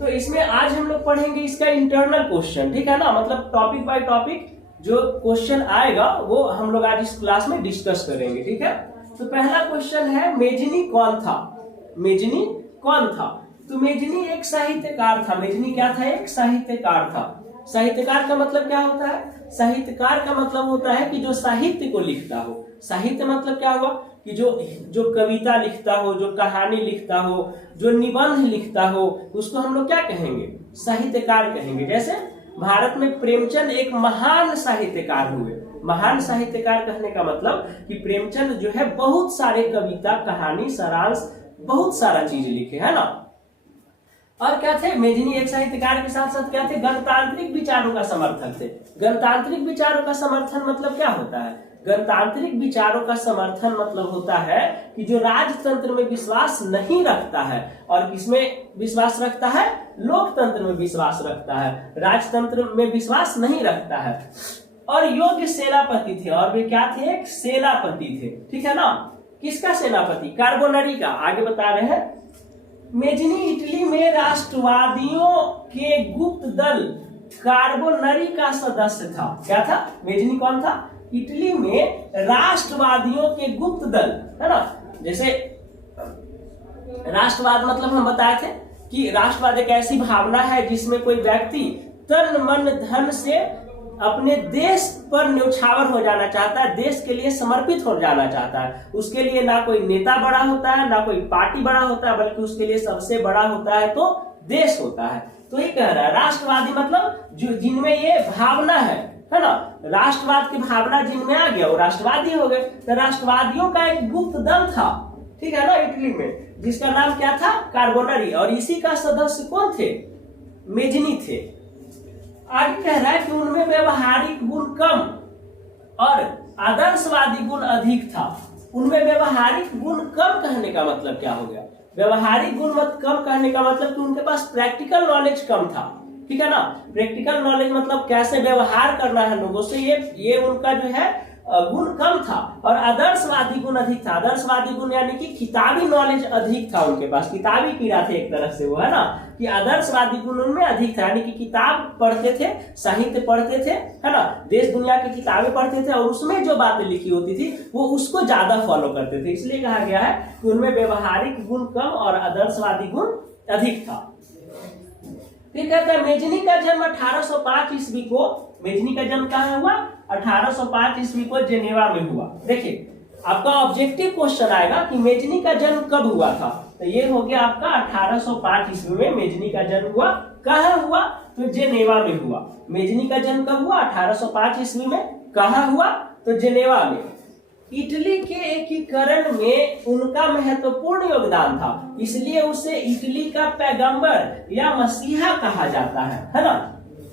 तो इसमें आज हम लोग पढ़ेंगे इसका इंटरनल क्वेश्चन, ठीक है ना, मतलब टॉपिक बाय टॉपिक जो क्वेश्चन आएगा वो हम लोग आज इस क्लास में डिस्कस करेंगे, ठीक है। तो पहला क्वेश्चन है मेजनी कौन था? मेजनी कौन था? तो मेजनी एक साहित्यकार था। मेजनी क्या था? एक साहित्यकार था। साहित्यकार का मतलब क्या होता है? साहित्यकार का मतलब होता है कि जो साहित्य को लिखता हो। साहित्य मतलब क्या हुआ कि जो कविता लिखता हो, जो कहानी लिखता हो, जो निबंध लिखता हो, उसको हम लोग क्या कहेंगे? साहित्यकार कहेंगे। जैसे भारत में प्रेमचंद एक महान साहित्यकार हुए। महान साहित्यकार कहने का मतलब कि प्रेमचंद जो है बहुत सारे कविता, कहानी, सारांश, बहुत सारा चीज लिखे, है ना। और क्या थे? मेजनी एक साहित्यकार के साथ साथ क्या थे? गणतांत्रिक विचारों का समर्थक थे। गणतांत्रिक विचारों का समर्थन मतलब क्या होता है? गणतांत्रिक विचारों का समर्थन मतलब होता है कि जो राजतंत्र में विश्वास नहीं रखता है और किसमें विश्वास रखता है? लोकतंत्र में विश्वास रखता है, राजतंत्र में विश्वास नहीं रखता है। और योग्य सेनापति थे। और वे क्या थे? एक सेनापति थे, ठीक है ना। किसका सेनापति? कार्बोनरी का। आगे बता रहे हैं, मेजनी इटली में राष्ट्रवादियों के गुप्त दल कार्बोनरी का सदस्य था। क्या था? मेजनी कौन था? इटली में राष्ट्रवादियों के गुप्त दल, है ना। जैसे राष्ट्रवाद मतलब हम बताए थे कि राष्ट्रवाद एक ऐसी भावना है जिसमें कोई व्यक्ति तन मन धन से अपने देश पर न्यौछावर हो जाना चाहता है, देश के लिए समर्पित हो जाना चाहता है। उसके लिए ना कोई नेता बड़ा होता है, ना कोई पार्टी बड़ा होता है, बल्कि उसके लिए सबसे बड़ा होता है तो देश होता है। तो ये कह रहा है राष्ट्रवादी मतलब जो जिनमें ये भावना है ना, राष्ट्रवाद की भावना जिनमें आ गया वो राष्ट्रवादी हो गए। तो राष्ट्रवादियों का एक गुप्त दल था, ठीक है ना, इटली में, जिसका नाम क्या था? कार्बोनरी। और इसी का सदस्य कौन थे? मेजनी थे। आगे कह रहा है कि उनमें व्यवहारिक गुण कम और आदर्शवादी गुण अधिक था। उनमें व्यवहारिक गुण कम कहने का मतलब क्या हो गया? व्यवहारिक गुण मत कम कहने का मतलब कि उनके पास प्रैक्टिकल नॉलेज कम था, ठीक है ना। प्रैक्टिकल नॉलेज मतलब कैसे व्यवहार करना है लोगों से, ये उनका जो है गुण कम था। और आदर्शवादी गुण अधिक था। आदर्शवादी गुण यानी कि किताबी नॉलेज अधिक था उनके पास। किताबी कीड़ा थे एक तरह से वो, है ना, कि आदर्शवादी गुण उनमें अधिक था, यानी कि किताब पढ़ते थे, साहित्य पढ़ते थे, है ना, देश दुनिया की किताबें पढ़ते थे और उसमें जो बातें लिखी होती थी वो उसको ज्यादा फॉलो करते थे। इसलिए कहा गया है कि उनमें व्यवहारिक गुण कम और आदर्शवादी गुण अधिक था। फिर कहता है मेजनी का जन्म 1805 ईस्वी को, मेजनी का जन्म कहाँ हुआ? 1805 ईस्वी को जेनेवा में हुआ। देखिए आपका ऑब्जेक्टिव क्वेश्चन आएगा कि मेजनी का जन्म कब हुआ था। तो ये हो गया आपका 1805 ईस्वी में मेजनी का जन्म हुआ। कहाँ हुआ? तो जेनेवा में हुआ। मेजनी का जन्म कब हुआ? 1805 ईस्वी में। कहाँ हुआ? तो जेनेवा में। इटली के एकीकरण में उनका महत्वपूर्ण योगदान था, इसलिए उसे इटली का पैगंबर या मसीहा कहा जाता है ना,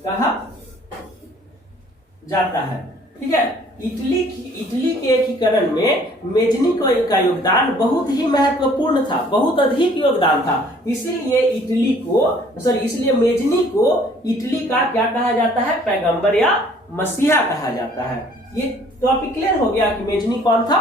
कहा जाता है, ठीक है। इटली के एकीकरण में मेजनी का योगदान बहुत ही महत्वपूर्ण था, बहुत अधिक योगदान था। इसलिए मेजनी को इटली का क्या कहा जाता है? पैगंबर या मसीहा कहा जाता है। ये टॉपिक क्लियर हो गया कि मेजनी कौन था?